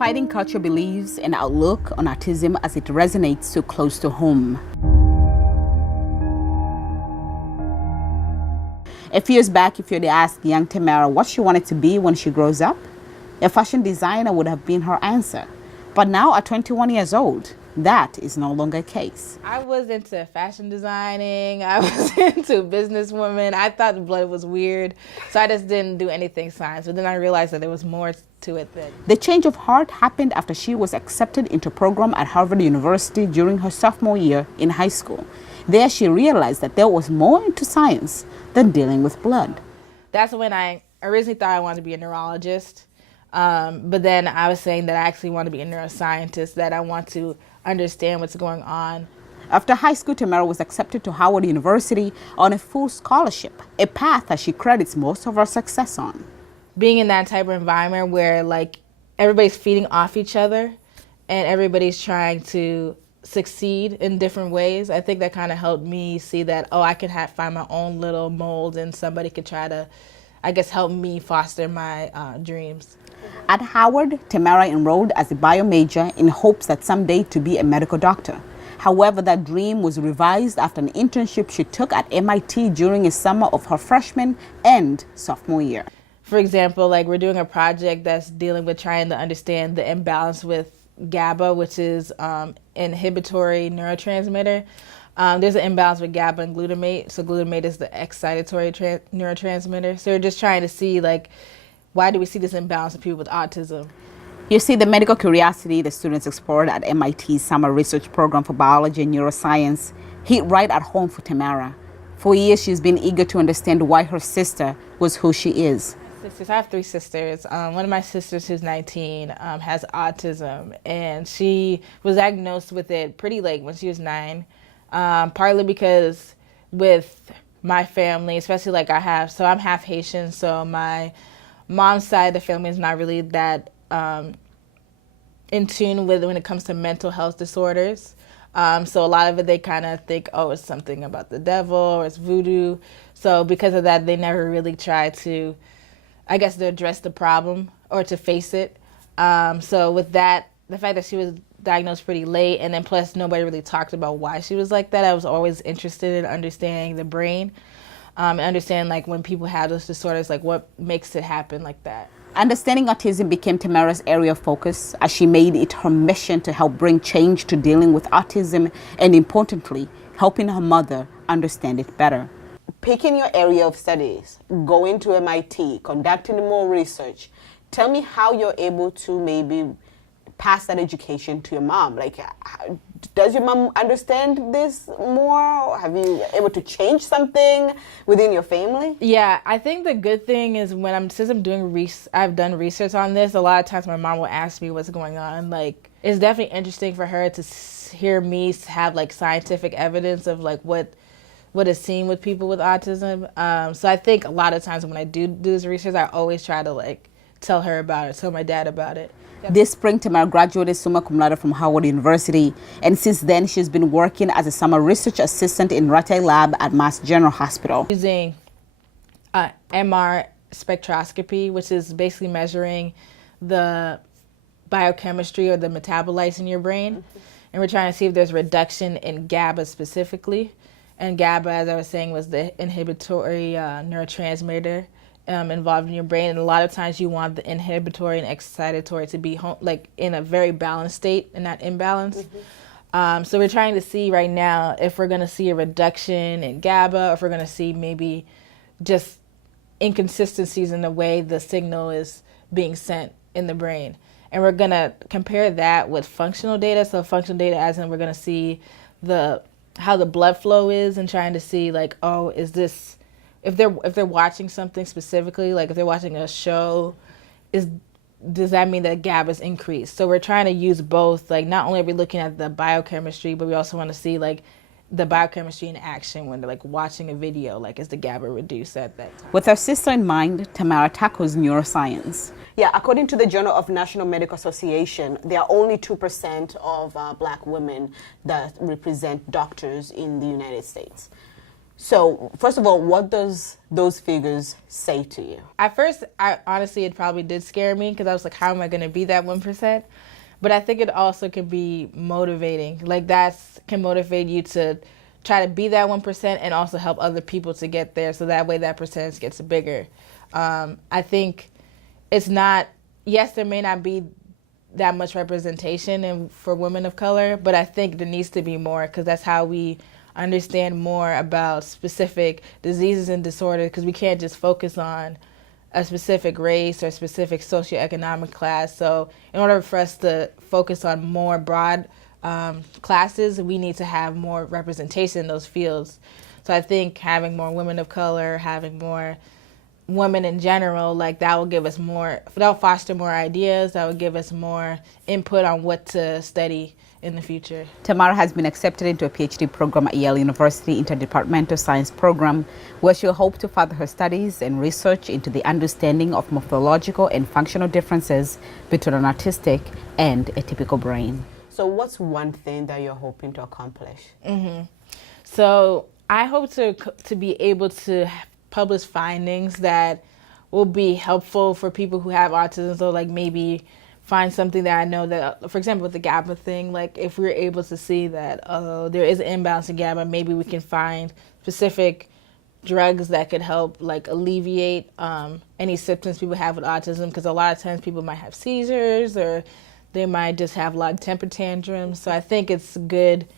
Fighting culture beliefs and outlook on autism as it resonates so close to home. A few years back, if you'd asked young Termara what she wanted to be when she grows up, a fashion designer would have been her answer. But now at 21 years old, that is no longer the case. I was into fashion designing. I was into businesswoman. I thought the blood was weird, so I just didn't do anything science. But then I realized that there was more to it than. The change of heart happened after she was accepted into a program at Harvard University during her sophomore year in high school. There she realized that there was more into science than dealing with blood. That's when I originally thought I wanted to be a neurologist. But then I was saying that I actually want to be a neuroscientist, that I want to understand what's going on. After high school, Termara was accepted to Howard University on a full scholarship, a path that she credits most of her success on. Being in that type of environment where like everybody's feeding off each other and everybody's trying to succeed in different ways, I think that kind of helped me see that, oh, I can find my own little mold and somebody could try to, I guess, help me foster my dreams. At Howard, Termara enrolled as a bio major in hopes that someday to be a medical doctor. However, that dream was revised after an internship she took at MIT during a summer of her freshman and sophomore year. For example, like we're doing a project that's dealing with trying to understand the imbalance with GABA, which is inhibitory neurotransmitter. There's an imbalance with GABA and glutamate. So glutamate is the excitatory neurotransmitter. So we're just trying to see, like, why do we see this imbalance in people with autism? You see, the medical curiosity the students explored at MIT's summer research program for biology and neuroscience hit right at home for Termara. For years, she's been eager to understand why her sister was who she is. I have three sisters. One of my sisters, who's 19, has autism, and she was diagnosed with it pretty late when she was 9, partly because with my family, especially like I'm half Haitian, so my mom's side of the family is not really that in tune with when it comes to mental health disorders. So a lot of it, they kind of think, oh, it's something about the devil or it's voodoo. So because of that, they never really try to, I guess, to address the problem or to face it. So with that, the fact that she was diagnosed pretty late, and then plus nobody really talked about why she was like that, I was always interested in understanding the brain. And understand, like, when people have those disorders, like what makes it happen like that. Understanding autism became Termara's area of focus as she made it her mission to help bring change to dealing with autism and, importantly, helping her mother understand it better. Picking your area of studies, going to MIT, conducting more research, tell me how you're able to maybe pass that education to your mom. Like, does your mom understand this more? Have you able to change something within your family? Yeah, I think the good thing is since I've done research on this, a lot of times my mom will ask me what's going on. Like, it's definitely interesting for her to hear me have like scientific evidence of like what is seen with people with autism. So I think a lot of times when I do this research, I always try to like tell her about it, tell my dad about it. This spring, Termara graduated summa cum laude from Howard University, and since then she's been working as a summer research assistant in Rate Lab at Mass General Hospital. Using MR spectroscopy, which is basically measuring the biochemistry or the metabolites in your brain. And we're trying to see if there's reduction in GABA specifically. And GABA, as I was saying, was the inhibitory neurotransmitter involved in your brain, and a lot of times you want the inhibitory and excitatory to be like in a very balanced state and not imbalanced. So we're trying to see right now if we're going to see a reduction in GABA, or if we're going to see maybe just inconsistencies in the way the signal is being sent in the brain. And we're going to compare that with functional data. So functional data, as in we're going to see how the blood flow is, and trying to see like, oh, is this, if they're watching something specifically, like if they're watching a show, does that mean that GABA is increased? So we're trying to use both. Like, not only are we looking at the biochemistry, but we also want to see like the biochemistry in action when they're like watching a video. Like, is the GABA reduced at that time? With her sister in mind, Termara tackles neuroscience. Yeah, according to the Journal of National Medical Association, there are only 2% of Black women that represent doctors in the United States. So, first of all, what does those figures say to you? At first, honestly, it probably did scare me because I was like, how am I going to be that 1%? But I think it also can be motivating. Like that can motivate you to try to be that 1% and also help other people to get there. So that way that percentage gets bigger. I think it's not, yes, there may not be that much representation for women of color, but I think there needs to be more because that's how we understand more about specific diseases and disorders, because we can't just focus on a specific race or specific socioeconomic class. So in order for us to focus on more broad classes, we need to have more representation in those fields. So I think having more women of color, having more women in general, like that will give us more, that'll foster more ideas, that will give us more input on what to study in the future. Termara has been accepted into a PhD program at Yale University Interdepartmental Science Program, where she'll hope to further her studies and research into the understanding of morphological and functional differences between an autistic and a typical brain. So what's one thing that you're hoping to accomplish? So I hope to be able to publish findings that will be helpful for people who have autism. So like maybe find something that I know that, for example, with the GABA thing, like if we're able to see that, there is an imbalance in GABA, maybe we can find specific drugs that could help like alleviate any symptoms people have with autism, because a lot of times people might have seizures or they might just have a lot of temper tantrums. So I think it's good.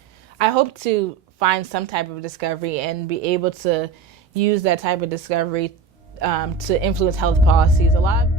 I hope to find some type of discovery and be able to use that type of discovery to influence health policies. A lot of